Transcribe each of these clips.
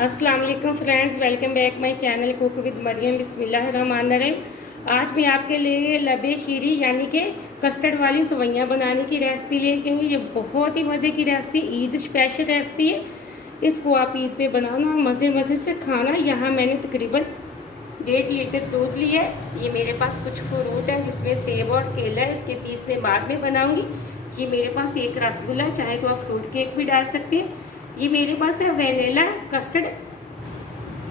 अस्सलाम वालेकुम friends, welcome back my channel cook with Mariam. बिस्मिल्लाहिर्रहमानिर्रहीम। आज मैं आपके लिए लबे शीरी यानी कि कस्टर्ड वाली सवैयाँ बनाने की रेसिपी लेके हूँ। ये बहुत ही मज़े की रेसिपी, ईद स्पेशल रेसिपी है। इसको आप ईद पे बनाना और मज़े मज़े से खाना। यहाँ मैंने तकरीबन 1.5 लीटर दूध लिया है। ये मेरे पास कुछ फ्रूट है जिसमें सेब और केला है, इसके पीस में बाद में बनाऊँगी। ये मेरे पास एक रसगुल्ला है, चाहे तो आप फ्रूट केक भी डाल सकते हैं। ये मेरे पास है वेनिला कस्टर्ड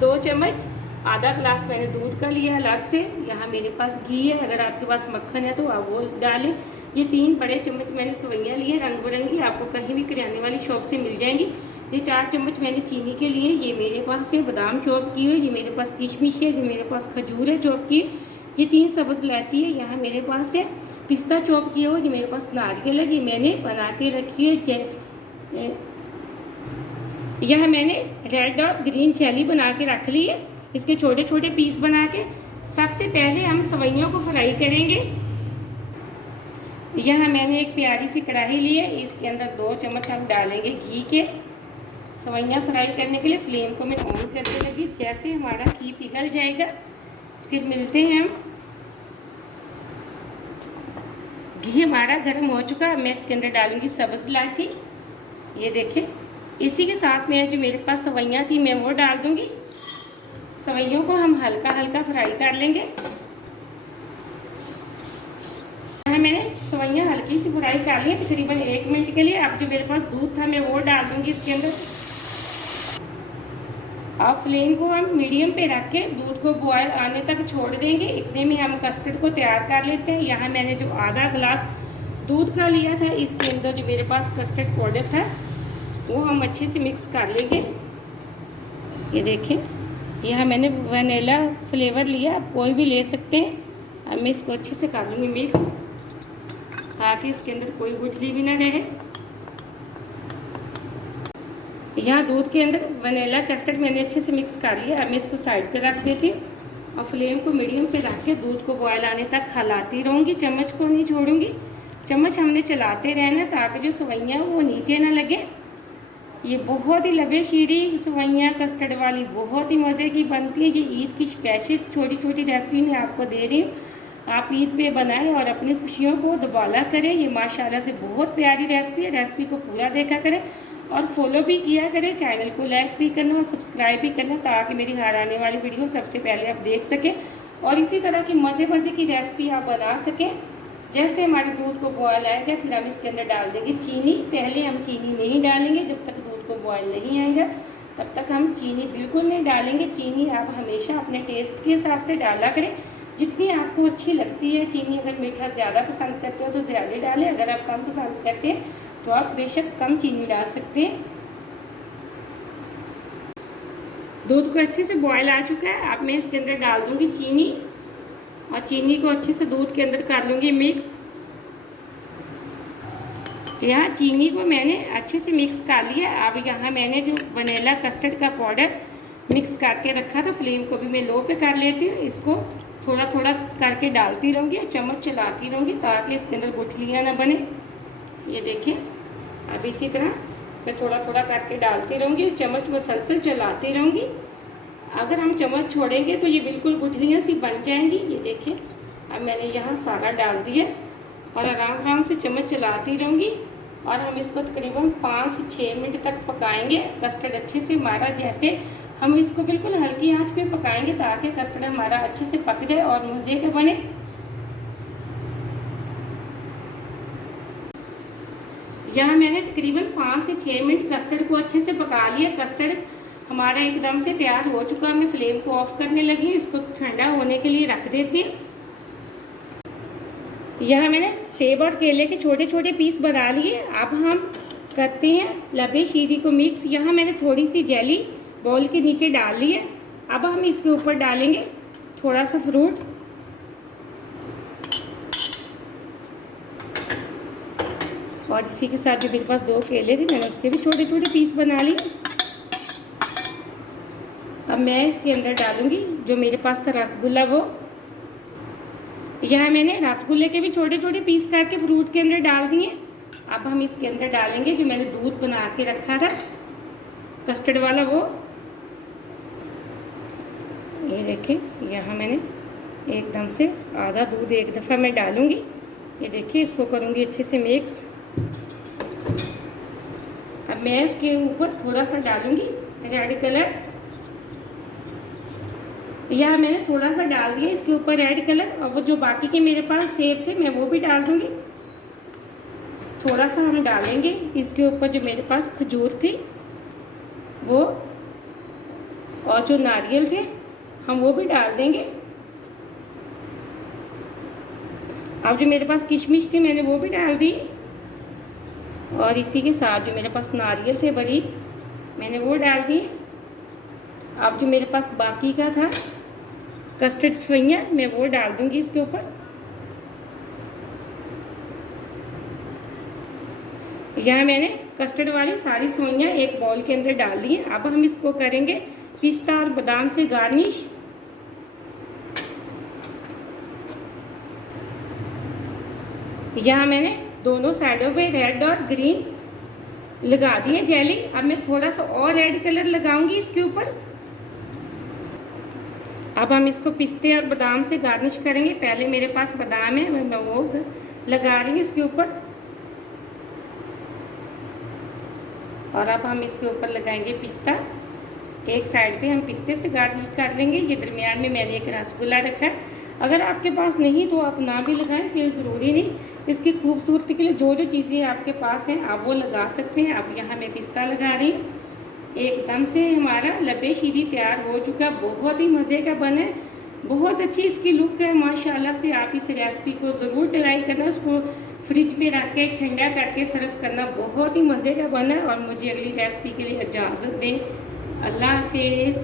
2 चम्मच, आधा ग्लास मैंने दूध का लिया अलग से। यहाँ मेरे पास घी है, अगर आपके पास मक्खन है तो आप वो डालें। ये 3 बड़े चम्मच मैंने सवैयाँ लिए रंग बिरंगी, आपको कहीं भी किराने वाली शॉप से मिल जाएंगी। ये 4 चम्मच मैंने चीनी के लिए। ये मेरे पास है बादाम चॉप की हुई, ये मेरे पास किशमिश है, जो मेरे पास खजूर है चॉप की। ये 3 सब्ज़ इलायची है। यहाँ मेरे पास है पिस्ता चॉप किया हुआ, ये मेरे पास नारियल है, ये मैंने बना के रखी है। यह मैंने रेड और ग्रीन चिली बना के रख ली है, इसके छोटे छोटे पीस बना के। सबसे पहले हम सवैयों को फ्राई करेंगे। यह मैंने एक प्यारी सी कढ़ाई ली है, इसके अंदर 2 चम्मच हम डालेंगे घी के। सवैयाँ फ्राई करने के लिए फ्लेम को मैं ऑन करके लगी। जैसे हमारा घी पिघल जाएगा फिर मिलते हैं हम। घी हमारा गर्म हो चुका है, मैं इसके अंदर डालूंगी सब्ज़ इलायची। ये देखें, इसी के साथ में जो मेरे पास सवैयाँ थी मैं वो डाल दूंगी। सवैयों को हम हल्का हल्का फ्राई कर लेंगे। मैंने सवैयाँ हल्की सी फ्राई कर ली तकरीबन 1 मिनट के लिए। अब जो मेरे पास दूध था मैं वो डाल दूंगी इसके अंदर। अब फ्लेम को हम मीडियम पे रख के दूध को बॉयल आने तक छोड़ देंगे। इतने में हम कस्टर्ड को तैयार कर लेते हैं। यहाँ मैंने जो आधा गिलास दूध का लिया था, इसके अंदर जो मेरे पास कस्टर्ड पाउडर था वो हम अच्छे से मिक्स कर लेंगे। ये देखें, यहाँ मैंने वनीला फ्लेवर लिया, आप कोई भी ले सकते हैं। अब मैं इसको अच्छे से कर लूँगी मिक्स, ताकि इसके अंदर कोई गुठली भी ना रहे। यहाँ दूध के अंदर वनीला कस्टर्ड मैंने अच्छे से मिक्स कर लिया। अब मैं इसको साइड पे रख देती हूँ और फ्लेम को मीडियम पे रख के दूध को बॉयल आने तक हिलाती रहूँगी, चम्मच को नहीं छोड़ूँगी। चम्मच हमने चलाते रहना ताकि जो सवैयाँ वो नीचे ना लगे। ये बहुत ही लबे शीरी सवैयाँ कस्टर्ड वाली बहुत ही मज़े की बनती है। ये ईद की स्पेशल छोटी छोटी रेसिपी मैं आपको दे रही हूँ। आप ईद पे बनाएं और अपनी खुशियों को दुबाला करें। ये माशाल्लाह से बहुत प्यारी रेसिपी है। रेसिपी को पूरा देखा करें और फॉलो भी किया करें। चैनल को लाइक भी करना और सब्सक्राइब भी करना, ताकि मेरी हर आने वाली वीडियो सबसे पहले आप देख सकें और इसी तरह की मज़े मज़े की रेसिपी आप बना सकें। जैसे हमारे दूध को बॉयल आएगा फिर हम इसके अंदर डाल देंगे चीनी। पहले हम चीनी नहीं डालेंगे, जब तक दूध को बॉयल नहीं आएगा तब तक हम चीनी बिल्कुल नहीं डालेंगे। चीनी आप हमेशा अपने टेस्ट के हिसाब से डाला करें, जितनी आपको अच्छी लगती है चीनी। अगर मीठा ज़्यादा पसंद करते हो तो ज़्यादा डालें, अगर आप कम पसंद करते हैं तो आप बेशक कम चीनी डाल सकते हैं। दूध को अच्छे से बॉयल आ चुका है, अब मैं इसके अंदर डाल दूँगी चीनी और चीनी को अच्छे से दूध के अंदर कर लूँगी मिक्स। यहाँ चीनी को मैंने अच्छे से मिक्स कर लिया। अब यहाँ मैंने जो वनीला कस्टर्ड का पाउडर मिक्स करके रखा था, फ्लेम को भी मैं लो पे कर लेती हूँ। इसको थोड़ा थोड़ा करके डालती रहूँगी और चम्मच चलाती रहूँगी ताकि इसके अंदर गुठलियाँ ना बने। ये देखें, अब इसी तरह मैं थोड़ा थोड़ा करके डालती रहूँगी, चम्मच मुसलसल चलाती रहूँगी। अगर हम चम्मच छोड़ेंगे तो ये बिल्कुल गुठलियाँ सी बन जाएंगी। ये देखें, अब मैंने यहाँ सारा डाल दिया और आराम आराम से चम्मच चलाती रहूँगी और हम इसको तकरीबन 5 से 6 मिनट तक पकाएंगे। कस्टर्ड अच्छे से हमारा, जैसे हम इसको बिल्कुल हल्की आंच पे पकाएंगे ताकि कस्टर्ड हमारा अच्छे से पक जाए और मज़े का बने। यहाँ मैंने तकरीबन 5 से 6 मिनट कस्टर्ड को अच्छे से पका लिया। कस्टर्ड हमारा एकदम से तैयार हो चुका। मैं फ्लेम को ऑफ करने लगी, इसको ठंडा होने के लिए रख देती हूँ। यहाँ मैंने सेब और केले के छोटे छोटे पीस बना लिए। अब हम करते हैं लबे शीरी को मिक्स। यहाँ मैंने थोड़ी सी जेली बॉल के नीचे डाल ली है। अब हम इसके ऊपर डालेंगे थोड़ा सा फ्रूट और इसी के साथ जो मेरे पास 2 केले थे मैंने उसके भी छोटे छोटे पीस बना लिए। अब मैं इसके अंदर डालूंगी जो मेरे पास था रसगुल्ला वो। यहाँ मैंने रसगुल्ले के भी छोटे छोटे पीस करके फ्रूट के अंदर डाल दिए। अब हम इसके अंदर डालेंगे जो मैंने दूध बना के रखा था कस्टर्ड वाला वो। ये देखें, यहाँ मैंने एकदम से आधा दूध एक दफ़ा मैं डालूँगी। ये देखिए, इसको करूँगी अच्छे से मिक्स। अब मैं इसके ऊपर थोड़ा सा डालूँगी रेड कलर। यह मैंने थोड़ा सा डाल दिया इसके ऊपर रेड कलर, और वो जो बाकी के मेरे पास सेब थे मैं वो भी डाल दूँगी। थोड़ा सा हम डालेंगे इसके ऊपर जो मेरे पास खजूर थी वो, और जो नारियल थे हम वो भी डाल देंगे। अब जो मेरे पास किशमिश थी मैंने वो भी डाल दी, और इसी के साथ जो मेरे पास नारियल थे बारीक मैंने वो डाल दिए। अब जो मेरे पास बाकी का था कस्टर्ड सेवइयाँ मैं वो डाल दूँगी इसके ऊपर। यहाँ मैंने कस्टर्ड वाली सारी सेवइयाँ एक बाउल के अंदर डाल दी हैं। अब हम इसको करेंगे पिस्ता और बादाम से गार्निश। यहाँ मैंने दोनों साइडों पे रेड और ग्रीन लगा दिए जेली। अब मैं थोड़ा सा और रेड कलर लगाऊंगी इसके ऊपर। अब हम इसको पिस्ते और बादाम से गार्निश करेंगे। पहले मेरे पास बादाम है, मैं वो लगा रही हूँ इसके ऊपर, और अब हम इसके ऊपर लगाएंगे पिस्ता। एक साइड पे हम पिस्ते से गार्निश कर लेंगे। ये दरमियान में मैंने एक रसगुल्ला रखा है, अगर आपके पास नहीं तो आप ना भी लगाएं, कोई ज़रूरी नहीं। इसकी खूबसूरती के लिए जो जो चीज़ें आपके पास हैं आप वो लगा सकते हैं। अब यहाँ मैं पिस्ता लगा रही हूँ। एकदम से हमारा लबे शीरी तैयार हो चुका, बहुत ही मज़े का बना है, बहुत अच्छी इसकी लुक है माशाल्लाह से। आप इस रेसिपी को ज़रूर ट्राई करना, उसको फ्रिज में रख के ठंडा करके सर्व करना, बहुत ही मज़े का बना है। और मुझे अगली रेसिपी के लिए इजाज़त दें। अल्लाह हाफिज़।